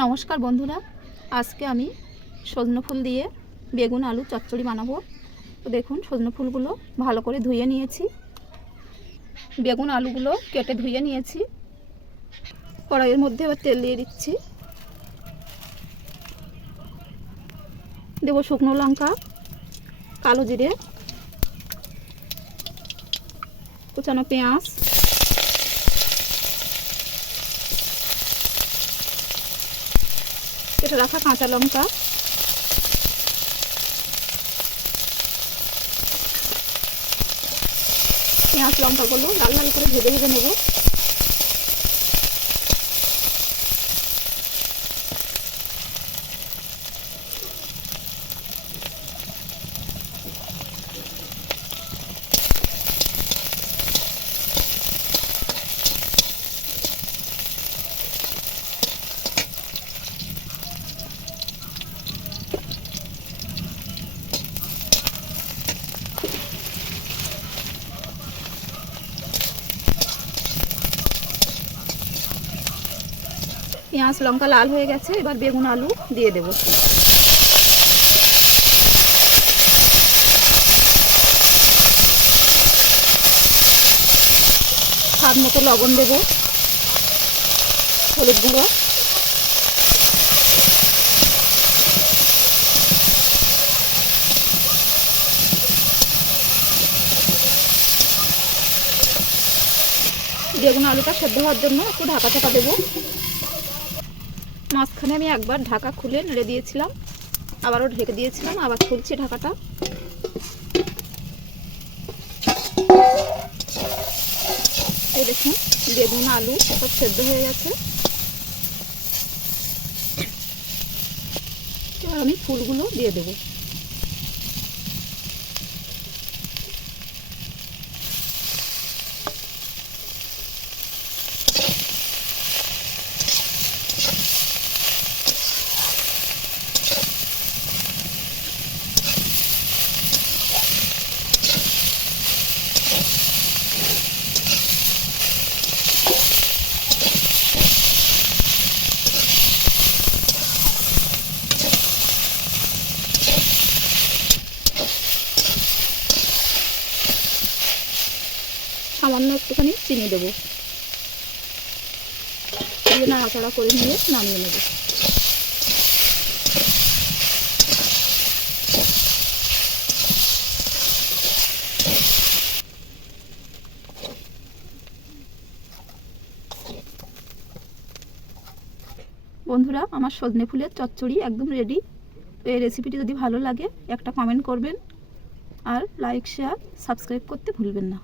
নমস্কার বন্ধুরা, আজকে আমি সজনে ফুল দিয়ে বেগুন আলু চচ্চড়ি বানাবো। তো দেখুন, সজনে ফুলগুলো ভালো করে ধুয়ে নিয়েছি, বেগুন আলুগুলো কেটে ধুয়ে নিয়েছি। কড়াইয়ের মধ্যে এবার তেল দিয়ে দিচ্ছি, দেবো শুকনো লঙ্কা, কালো জিরে, কুচানো পেঁয়াজ, কেটে রাখা কাঁচা লঙ্কা, পেঁয়াজ লঙ্কাগুলো লাল লাল করে ভেজে ভেজে নেব। পেঁয়াজ লঙ্কা লাল হয়ে গেছে, এবার বেগুন আলু দিয়ে দেব। স্বাদ মতো লবণ দেব, হলুদ গুঁড়ো, বেগুন আলুটা সেদ্ধ হওয়ার জন্য একটু ঢাকা চাপা দেবো। মাঝখানে আমি একবার ঢাকা খুলে নেড়ে দিয়েছিলাম, আবারও ঢেকে দিয়েছিলাম, আবার খুলছি ঢাকাটা। এই দেখুন, বেগুন আলু সব সেদ্ধ হয়ে গেছে। এবার আমি ফুলগুলো দিয়ে দেবো। সামান্য একটুখানি চিনি দেবো, দিয়ে নাড়াচাড়া করে নিয়ে নামিয়ে নেব। বন্ধুরা, আমার সজনে ফুলের চচ্চড়ি একদম রেডি। তো এই রেসিপিটি যদি ভালো লাগে একটা কমেন্ট করবেন, আর লাইক শেয়ার সাবস্ক্রাইব করতে ভুলবেন না।